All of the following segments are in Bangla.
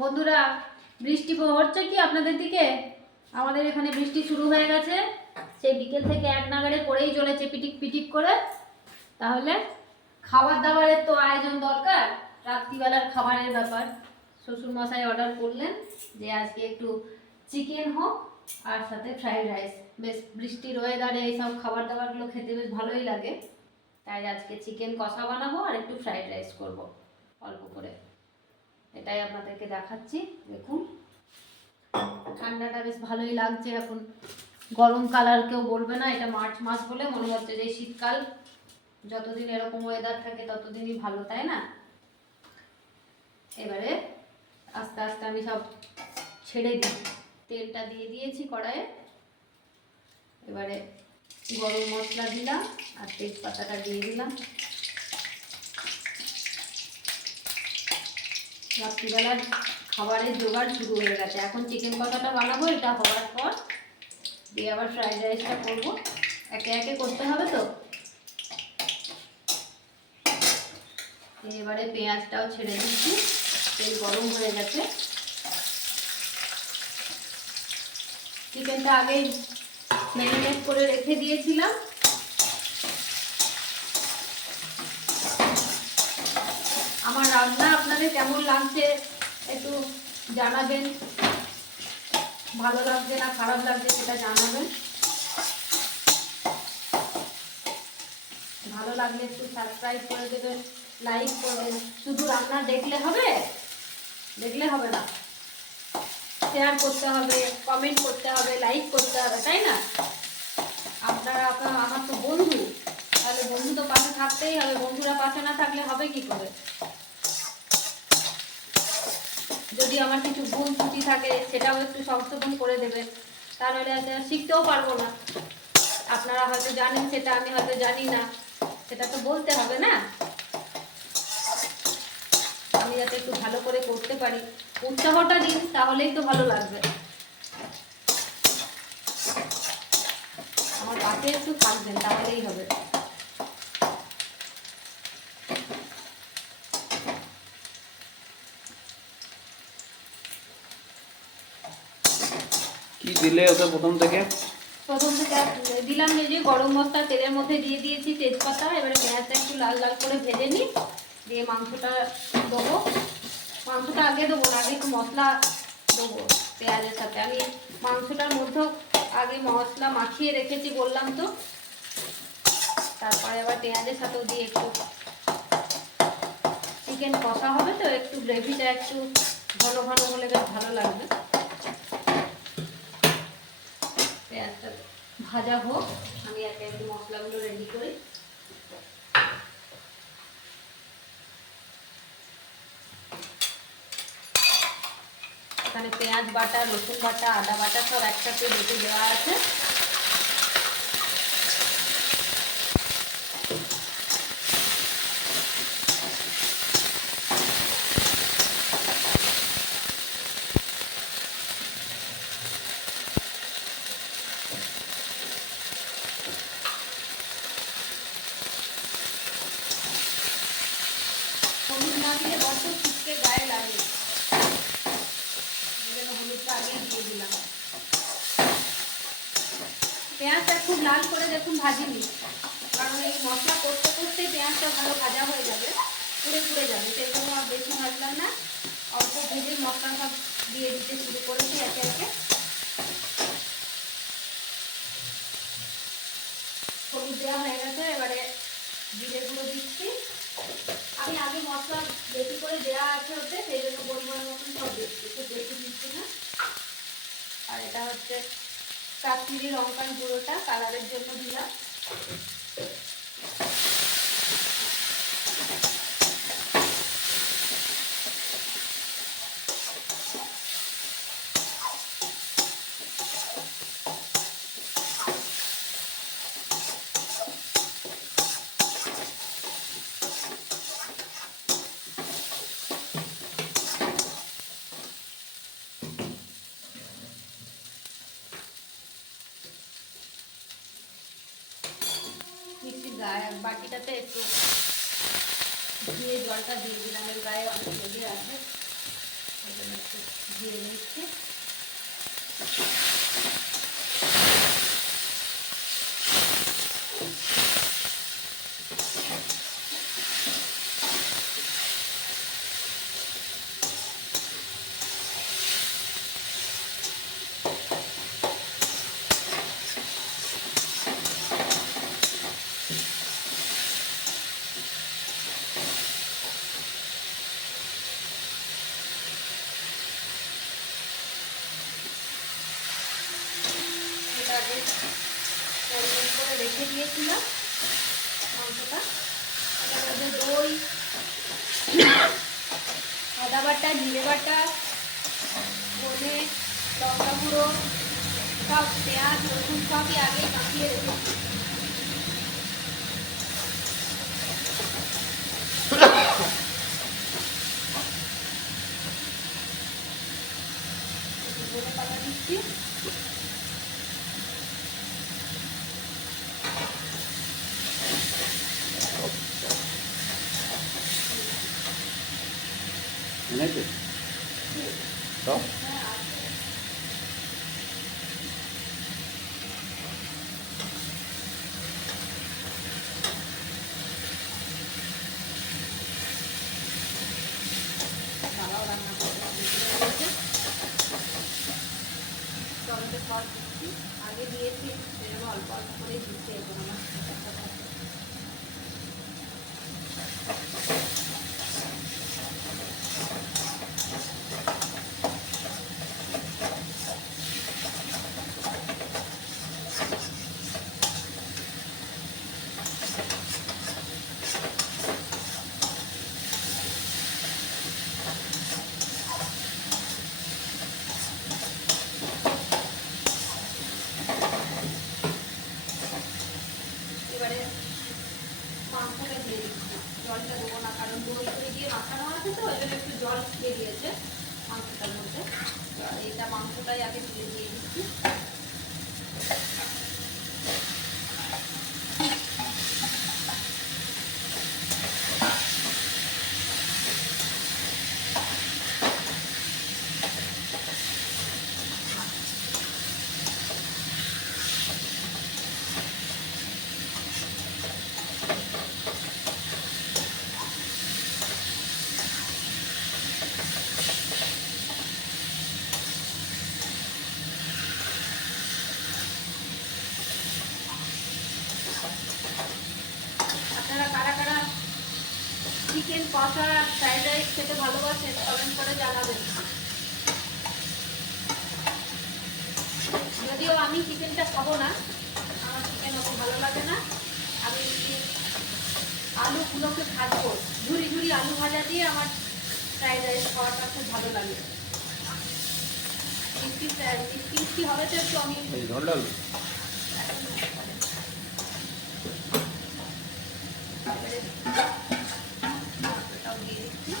বন্ধুরা, বৃষ্টি হচ্ছে কি আপনাদের দিকে? আমাদের এখানে বৃষ্টি শুরু হয়ে গেছে। সেই বিকেল থেকে এক নাগাড়ে পড়েই চলেছে পিটিক পিটিক করে। তাহলে খাবার দাবারের তো আয়োজন দরকার, রাত্রিবেলার খাবারের ব্যাপার। শ্বশুরমশাই অর্ডার করলেন যে আজকে একটু চিকেন হোক আর সাথে ফ্রাইড রাইস। বেশ বৃষ্টির ওয়েদারে এইসব খাবার দাবারগুলো খেতে বেশ ভালোই লাগে। তাই আজকে চিকেন কষা বানাবো আর একটু ফ্রাইড রাইস করব অল্প করে। এটাই আপনাদেরকে দেখাচ্ছি। দেখুন, ঠান্ডাটা বেশ ভালোই লাগছে এখন। গরমকাল আর কেউ বলবে না, এটা মার্চ মাস বলে মনে হচ্ছে যে শীতকাল। যতদিন এরকম ওয়েদার থাকে ততদিনই ভালো, তাই না? এবারে আস্তে আস্তে আমি সব ছেড়ে দিই। তেলটা দিয়ে দিয়েছি কড়াইয়ে। এবারে গরম মশলা দিলাম আর তেজপাতাটা দিয়ে দিলাম। রাত্রিবেলার খাবারের জোগাড় শুরু হয়ে গেছে। এখন চিকেন কষাটা বানাবো, এটা হওয়ার পর দিয়ে আবার ফ্রাইড রাইসটা করবো। একে একে করতে হবে তো। এবারে পেঁয়াজটাও ছেড়ে দিচ্ছি। তেল গরম হয়ে গেছে। চিকেনটা আগেই ম্যারিনেট করে রেখে দিয়েছিলাম। আমার রান্না আপনাদের কেমন লাগছে একটু জানাবেন। ভালো লাগছে না খারাপ লাগছে সেটা জানাবেন। ভালো লাগলে একটু সাবস্ক্রাইব করে দেবেন, লাইক করবেন। শুধু রান্না দেখলে হবে? দেখলে হবে না, শেয়ার করতে হবে, কমেন্ট করতে হবে, লাইক করতে হবে, তাই না? আপনারা আমার তো বন্ধু, তাহলে বন্ধু তো পাশে থাকতেই হবে। বন্ধুরা পাশে না থাকলে হবে কি করে? যদি আমার কিছু ভুল ত্রুটি থাকে সেটাও একটু সংশোধন করে দেবেন, তাহলে শিখতেও পারবো না। আপনারা হয়তো জানেন সেটা, আমি হয়তো জানি না, সেটা তো বলতে হবে না। আমি যাতে একটু ভালো করে করতে পারি, উৎসাহটা দিন, তাহলেই তো ভালো লাগবে। আমার পাশে একটু থাকবেন, তাহলেই হবে। কি দিলে ওটা প্রথম থেকে দিলাম যে গরম মশলা তেলের মধ্যে দিয়ে দিয়েছি, তেজপাতা। এবারে পেঁয়াজটা একটু লাল লাল করে ভেজে নিই, দিয়ে মাংসটা দেবো। মাংসটা আগে দেবো না, আগে একটু মশলা দেবো পেঁয়াজের সাথে। আমি মাংসটার মধ্যেও আগে মশলা মাখিয়ে রেখেছি বললাম তো। তারপরে আবার পেঁয়াজের সাথেও দিয়ে একটু চিকেন কষা হবে তো, একটু গ্রেভিটা একটু ঘন ঘন হলে বেশ ভালো লাগবে। পেঁয়াজটা ভাজা হোক, আমি একে একটু মশলাগুলো রেডি করি। এখানে পেঁয়াজ বাটা, রসুন বাটা, আদা বাটা সব একসাথে বেটে দেওয়া আছে। হলুদ না দিলে বড্ড শুকতে গায়ে লাগে, হলুদটা আগেই দিয়ে দিলাম। পেঁয়াজটা খুব লাল করে দেখুন ভাজিনি, কারণ এই মশলা করতে করতেই পেঁয়াজটা ভালো ভাজা হয়ে যাবে, পুড়ে পুড়ে যাবে। সেই জন্য আর বেশি ভাজলাম না, অল্প ভেজে মশলা সব দিয়ে দিতে শুরু করেছি একে একে। হলুদ দেওয়া হয়ে গেছে, এবারে জিরে গুঁড়ো দিচ্ছি। আমি আগে মশলা বেশি করে দেওয়া আছে ওতে, সেই জন্য পরিমাণ মতন সব দিচ্ছি, একটু বেশি দিচ্ছি না। আর এটা হচ্ছে কাশ্মীরি লঙ্কার গুঁড়োটা কালারের জন্য দিলাম। মিক্সির গায়ে বাটিটাতে একটু দিয়ে জলটা দিয়ে দিলাম, এর গায়ে অনেক লেগে আছে। দিয়ে নিচ্ছি। এটা আগে ম্যারিনেট করে রেখে দিয়েছিলাম মাংসটা। এটার মধ্যে দই, আদা বাটা, জিরে বাটা, ধনে, লঙ্কা গুঁড়ো, সব পেঁয়াজ রসুন সবই আগে মাখিয়ে রেখেছি। ধনে পাতা দিচ্ছি। এনেছে তো বাবাও রান্না করতে টমেটো সস দিচ্ছি। আগে দিয়েছি, সেরকম অল্প অল্প করে দিচ্ছি এখন আমার। এবারে মাংসটা দিয়ে দিচ্ছি। জলটা দেবো না, কারণ দই দই দিয়ে মাখানো আছে তো, ওই জন্য একটু জল বেরিয়েছে মাংসটার মধ্যে। এটা মাংসটাই আগে দিয়ে দিচ্ছি। আপনারা কারা কারা চিকেন কষা ফ্রাইড রাইস খেতে ভালোবাসেন কমেন্ট করে জানাবেন। যদিও আমি চিকেনটা খাবো না, আমার চিকেন অত ভালো লাগে না। আমি আলুগুলোকে ভাজবো, ঝুরি ঝুরি আলু ভাজা দিয়ে আমার ফ্রাইড রাইস খাওয়াটা খুব ভালো লাগে। মিষ্টি মিষ্টি হবে তো একটু। আমি এই ঝোল ডাল মশলাটাও দিয়ে দিচ্ছি।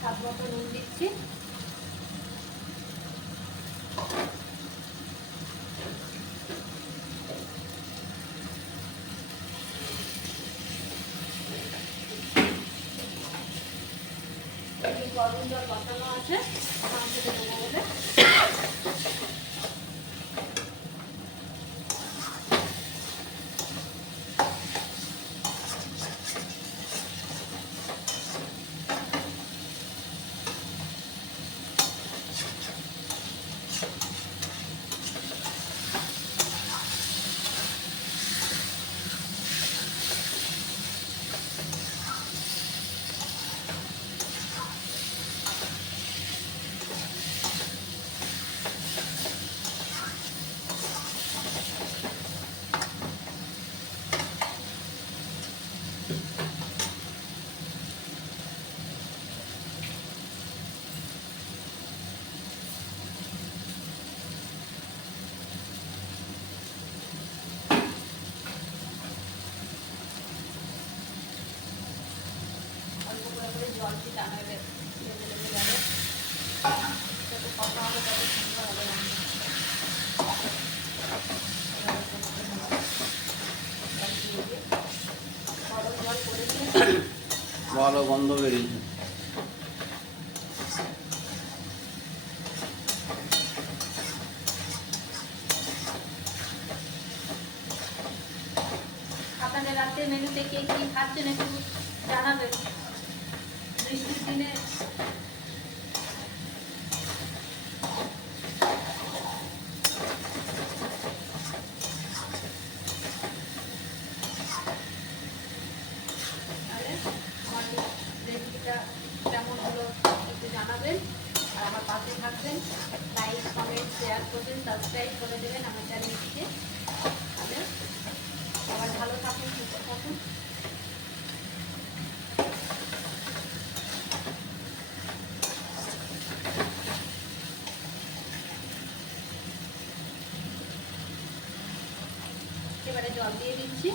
স্বাদ মতো নুন দিচ্ছি। গরম জল বসানো আছে মাংসটা দেবো বলে। ভালো গন্ধ বেরিয়েছে। আপনাদের রাতের মেনুতে কে কি খাচ্ছেন একটু জানাবেন। বৃষ্টির দিনে তাহলে আমার রেসিপিটা কেমন হলো একটু জানাবেন। আর আমার পাশে থাকবেন, লাইক কমেন্ট শেয়ার করবেন, সাবস্ক্রাইব করে দেবেন আমার চ্যানেলটিকে। তাহলে সবাই ভালো থাকুন, সুস্থ থাকুন। এবারে জল দিয়ে দিচ্ছি।